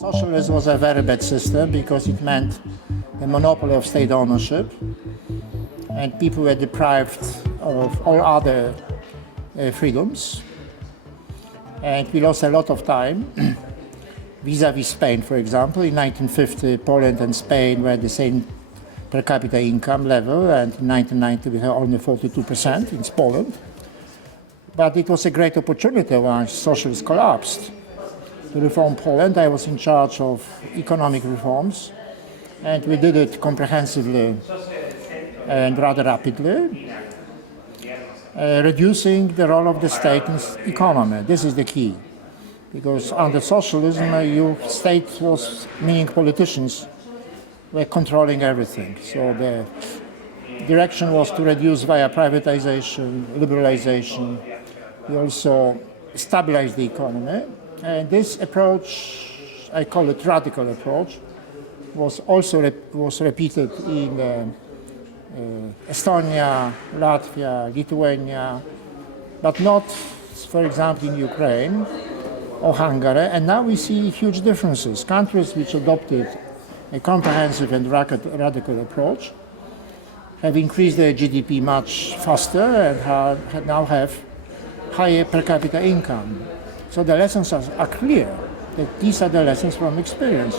Socialism was a very bad system because it meant the monopoly of state ownership, and people were deprived of all other freedoms. And we lost a lot of time vis-à-vis Spain, for example. In 1950, Poland and Spain were the same per capita income level, and in 1990 we had only 42% in Poland. But it was a great opportunity once socialism collapsed to reform Poland. I was in charge of economic reforms, and we did it comprehensively and rather rapidly, reducing the role of the state in economy. This is the key, because under socialism, state was meaning politicians were controlling everything. So the direction was to reduce via privatization, liberalization. We also stabilized the economy. And this approach, I call it radical approach, was also repeated in Estonia, Latvia, Lithuania, but not, for example, in Ukraine or Hungary. And now we see huge differences. Countries which adopted a comprehensive and radical approach have increased their GDP much faster and now have higher per capita income. So the lessons are clear, that these are the lessons from experience.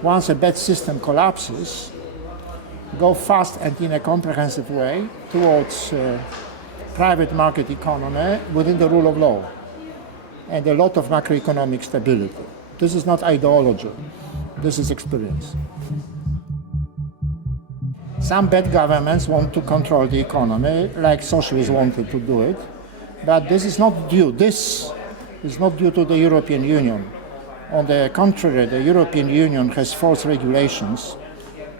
Once a bad system collapses, go fast and in a comprehensive way towards private market economy within the rule of law and a lot of macroeconomic stability. This is not ideology, this is experience. Some bad governments want to control the economy, like socialists wanted to do it, but this is not due to the European Union. On the contrary, the European Union has forced regulations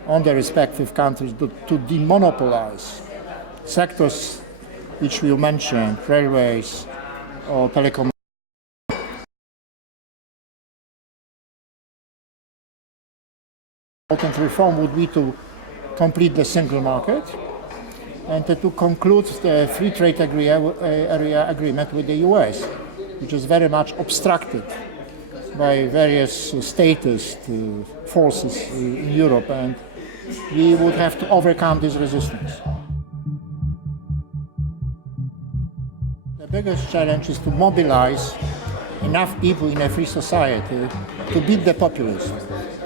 on the respective countries to demonopolize sectors which you mentioned, railways or telecom. Important reform would be to complete the single market and to conclude the free trade area agreement with the US, which is very much obstructed by various statist forces in Europe, and we would have to overcome this resistance. The biggest challenge is to mobilize enough people in a free society to beat the populists,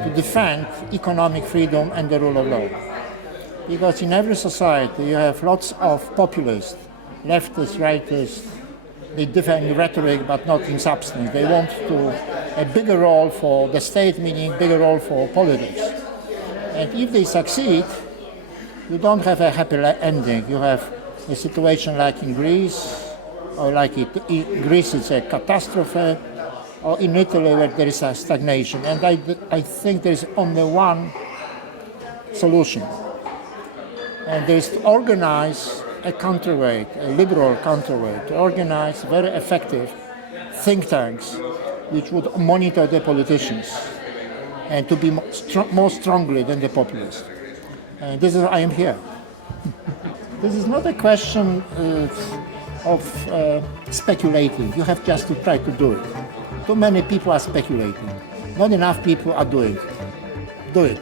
to defend economic freedom and the rule of law. Because in every society you have lots of populists, leftists, rightists. They defend rhetoric but not in substance. They want a bigger role for the state, meaning bigger role for politics. And if they succeed, you don't have a happy ending. You have a situation like in Greece, or like in Greece it's a catastrophe, or in Italy where there is a stagnation. And I think there is only one solution. And there is to organize a counterweight, a liberal counterweight, to organize very effective think tanks which would monitor the politicians and to be more strongly than the populists. And this is why I am here. This is not a question of speculating. You have just to try to do it. Too many people are speculating. Not enough people are doing it. Do it.